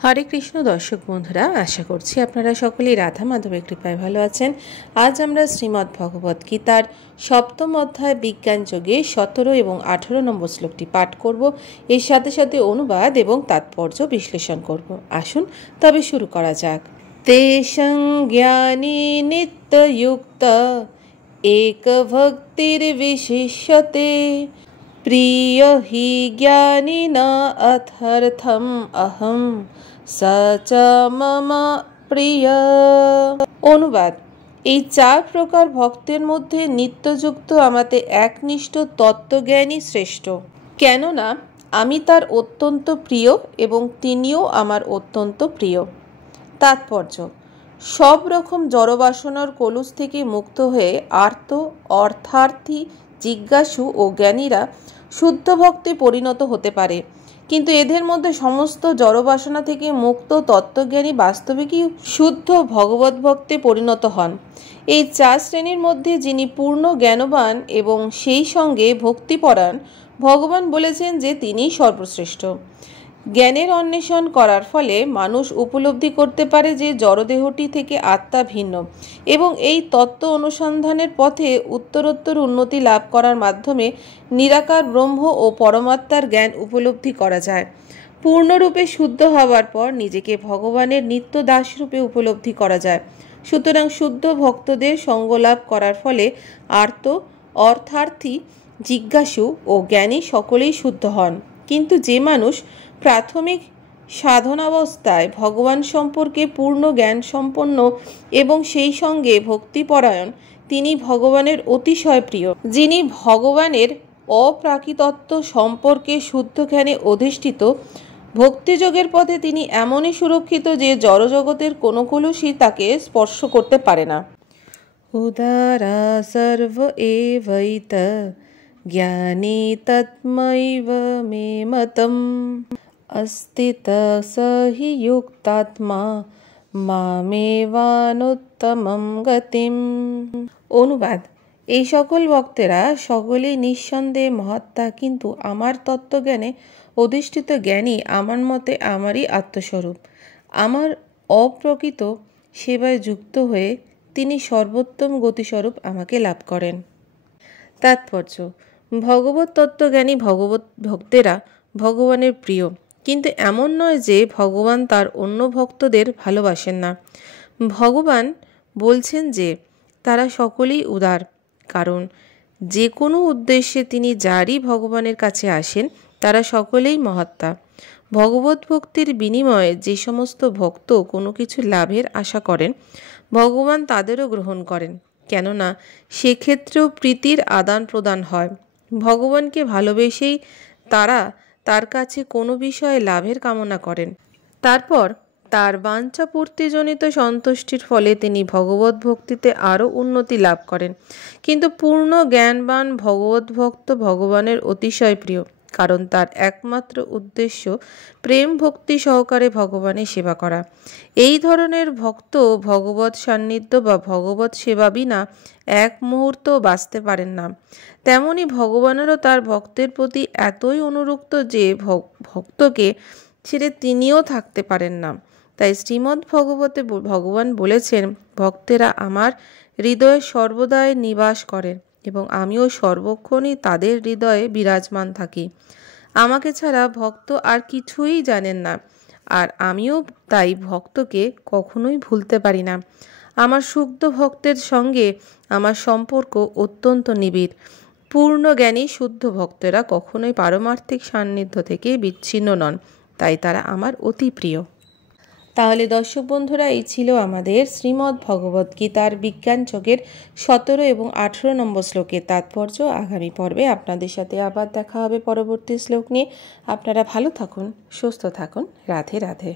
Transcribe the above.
হরে কৃষ্ণ দর্শক বন্ধুরা, আশা করছি আপনারা সকলেই রাধা মাধবের কৃপায় ভালো আছেন। আজ আমরা শ্রীমদ্ ভগবদ গীতার সপ্তম অধ্যায় বিজ্ঞান যোগে 17 এবং 18 নম্বর শ্লোকটি পাঠ করব। এর সাথে সাথে অনুবাদ এবং তাৎপর্য বিশ্লেষণ করব। আসুন তবে শুরু করা যাক। তেষং জ্ঞানী নিত্যযুক্ত এক ভক্তির বিশিষ্যতে প্রিয় হি জ্ঞানী না অথর্থম অহম সচ মম প্রিয়। অনুবাদ: এই চার প্রকার ভক্তের মধ্যে নিত্যযুক্ত আমাতে একনিষ্ঠ তত্ত্বজ্ঞানী শ্রেষ্ঠ, কেননা আমি তার অত্যন্ত প্রিয় এবং তিনিও আমার অত্যন্ত প্রিয়। তাৎপর্য: সব রকম জড়বাসনার কলুষ থেকে মুক্ত হয়ে আর্ত, অর্থার্থী, জিজ্ঞাসু ও জ্ঞানীরা শুদ্ধ ভক্তে পরিণত হতে পারে, কিন্তু এদের মধ্যে সমস্ত জড়বাসনা থেকে মুক্ত তত্ত্বজ্ঞানী বাস্তবিকই শুদ্ধ ভগবত ভক্তে পরিণত হন। এই চার শ্রেণীর মধ্যে যিনি পূর্ণ জ্ঞানবান এবং সেই সঙ্গে ভক্তিপরায়ণ, ভগবান বলেছেন যে তিনিই সর্বশ্রেষ্ঠ। জ্ঞানের অন্বেষণ করার ফলে মানুষ উপলব্ধি করতে পারে যে জড়দেহটি থেকে আত্মা ভিন্ন, এবং এই তত্ত্ব অনুসন্ধানের পথে উত্তরোত্তর উন্নতি লাভ করার মাধ্যমে নিরাকার ব্রহ্ম ও পরমাত্মার জ্ঞান উপলব্ধি করা যায়। পূর্ণরূপে শুদ্ধ হওয়ার পর নিজেকে ভগবানের নিত্য দাসরূপে উপলব্ধি করা যায়। সুতরাং শুদ্ধ ভক্তদের সঙ্গ লাভ করার ফলে আর্ত, অর্থার্থী, জিজ্ঞাসু ও জ্ঞানী সকলেই শুদ্ধ হন। কিন্তু যে মানুষ প্রাথমিক সাধনাবস্থায় ভগবান সম্পর্কে পূর্ণ জ্ঞান সম্পন্ন এবং সেই সঙ্গে ভক্তিপরায়ণ, তিনি ভগবানের অতিশয় প্রিয়। যিনি ভগবানের অপ্রাকৃতত্ব সম্পর্কে শুদ্ধ জ্ঞানে অধিষ্ঠিত, ভক্তিযোগের পথে তিনি এমনই সুরক্ষিত যে জড়জগতের কোনো কলুষই তাকে স্পর্শ করতে পারে না। উদারা সর্ব এবৈত জ্ঞানী তৎমৈব মে মতম অস্তিত সহি যুক্তাত্মা মামেবানুত্তমম গতিম। অনুবাদ: এই সকল ভক্তেরা সকলেই নিঃসন্দেহে মহাত্মা, কিন্তু আমার তত্ত্বজ্ঞানে অধিষ্ঠিত জ্ঞানী আমার মতে আমারই আত্মস্বরূপ। আমার অপ্রকৃত সেবায় যুক্ত হয়ে তিনি সর্বোত্তম গতিস্বরূপ আমাকে লাভ করেন। তাৎপর্য: ভগবত তত্ত্বজ্ঞানী ভগবত ভক্তেরা ভগবানের প্রিয়, কিন্তু এমন নয় যে ভগবান তার অন্য ভক্তদের ভালোবাসেন না। ভগবান বলছেন যে তারা সকলেই উদার, কারণ যে কোনো উদ্দেশ্যে তিনি যারই ভগবানের কাছে আসেন তারা সকলেই মহাত্মা। ভগবত ভক্তির বিনিময়ে যে সমস্ত ভক্ত কোনো কিছু লাভের আশা করেন, ভগবান তাদেরও গ্রহণ করেন, কেননা সেক্ষেত্রেও প্রীতির আদান প্রদান হয়। ভগবানকে ভালোবেসেই তারা তার কাছে কোনো বিষয়ে লাভের কামনা করেন। তারপর তার বাঞ্ছাপূর্তিজনিত সন্তুষ্টির ফলে তিনি ভগবত ভক্তিতে আরও উন্নতি লাভ করেন। কিন্তু পূর্ণ জ্ঞানবান ভগবত ভক্ত ভগবানের অতিশয় প্রিয়, কারণ তার একমাত্র উদ্দেশ্য প্রেম ভক্তি সহকারে ভগবানের সেবা করা। এই ধরনের ভক্ত ভগবত সান্নিধ্য বা ভগবত সেবা বিনা এক মুহূর্ত বাঁচতে পারেন না। তেমনি ভগবানেরও তার ভক্তের প্রতি এতই অনুরক্ত যে ভক্তকে ছেড়ে তিনিও থাকতে পারেন না। তাই শ্রীমদ্ ভগবতে ভগবান বলেছেন, ভক্তেরা আমার হৃদয়ে সর্বদাই নিবাস করেন এবং আমিও সর্বক্ষণই তাদের হৃদয়ে বিরাজমান থাকি। আমাকে ছাড়া ভক্ত আর কিছুই জানেন না, আর আমিও তাই ভক্তকে কখনোই ভুলতে পারি না। আমার শুদ্ধ ভক্তের সঙ্গে আমার সম্পর্ক অত্যন্ত নিবিড়। পূর্ণ জ্ঞানী শুদ্ধ ভক্তেরা কখনোই পারমার্থিক সান্নিধ্য থেকে বিচ্ছিন্ন নন, তাই তারা আমার অতি প্রিয়। তাহলে দর্শক বন্ধুরা, এই ছিল আমাদের শ্রীমদ্ ভগবদ গীতার বিজ্ঞান যোগের 17 এবং 18 নম্বর শ্লোকের তাৎপর্য। আগামী পর্বে আপনাদের সাথে আবার দেখা হবে পরবর্তী শ্লোক নিয়ে। আপনারা ভালো থাকুন, সুস্থ থাকুন। রাধে রাধে।